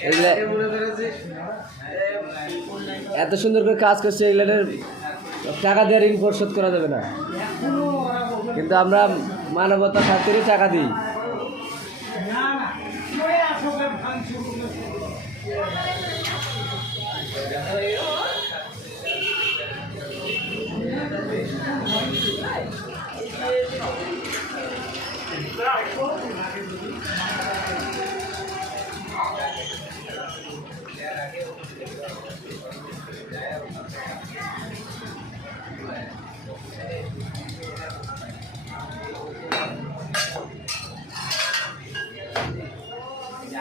এগুলা- এত সুন্দর করে কাজ করছে এগুলোর টাকা দিয়ে ঋণ পরিশোধ করা যাবে না। কিন্তু আমরা মানবতার খাতিরে টাকা দিই।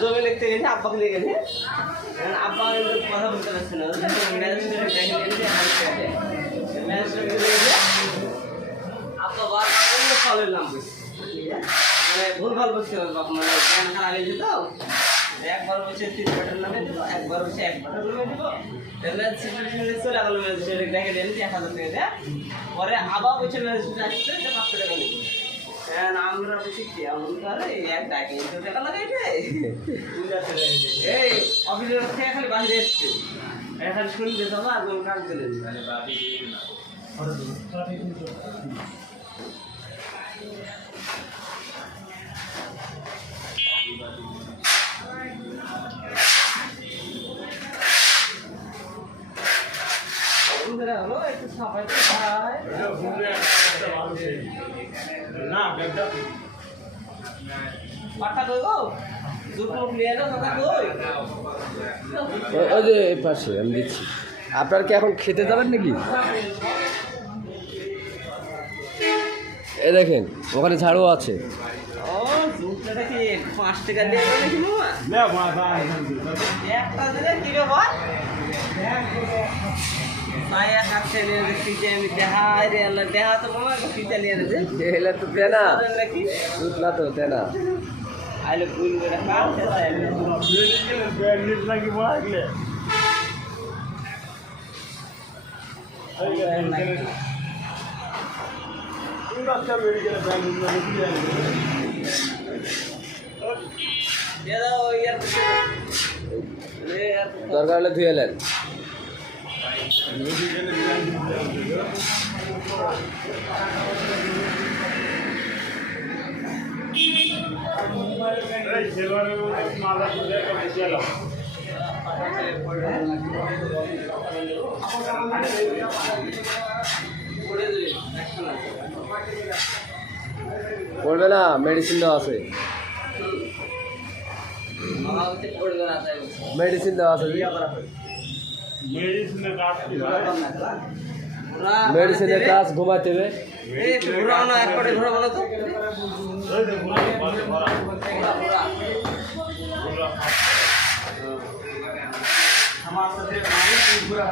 জমি লিখতে গেছে আব্বাকে লিখে গেছে এখন আব্বা কিন্তু কথা বলতে পারছে না ভালো বলছে মানে জ্ঞান খারাপ হয়েছে একবার বলছে তিন বাটার নামে দিব, একবার বলছে এক বাটার নামে দিব। ম্যাজিস্ট্রেট চলে গেল ম্যাজিস্ট্রেট দেখে দিলেন এক হাজার টাকা দেয়। পরে আবার বলছে ম্যাজিস্ট্রেট আসছে যে পাঁচশো টাকা নিবে। হ্যাঁ আমরা বলছি কি এমন এই অফিসের থেকে খালি বাইরে এসছে। এখন শুনবে সবাই আর কাজ দিলেন ওই যে এই পাশে আমি দিচ্ছি। আপনার কি এখন খেতে যাবেন নাকি? এ দেখেন ওখানে ঝাড়ু আছে। পাঁচ টাকা দিয়ে একটা দিলে কি রে ভাই তাই এক হাতে নিয়ে দেখছি যে আমি দেহা রে আল্লাহ দেহা তো মামা পিতা নিয়ে রেছে এলে তো দেনা নাকি দুধ না তো দেনা আইলে ভুল করে কাম খেতে দরকার হলে ধুয়ে এলেন পড়বে না মেডিসিন দেওয়া আছে মেডিসিন দেওয়া আছে মেডিসিনের কাজ ঘুমাতে হবে ঘুরাও না এক পটে ঘুরাবো না তো। আমার সাথে ঘুরা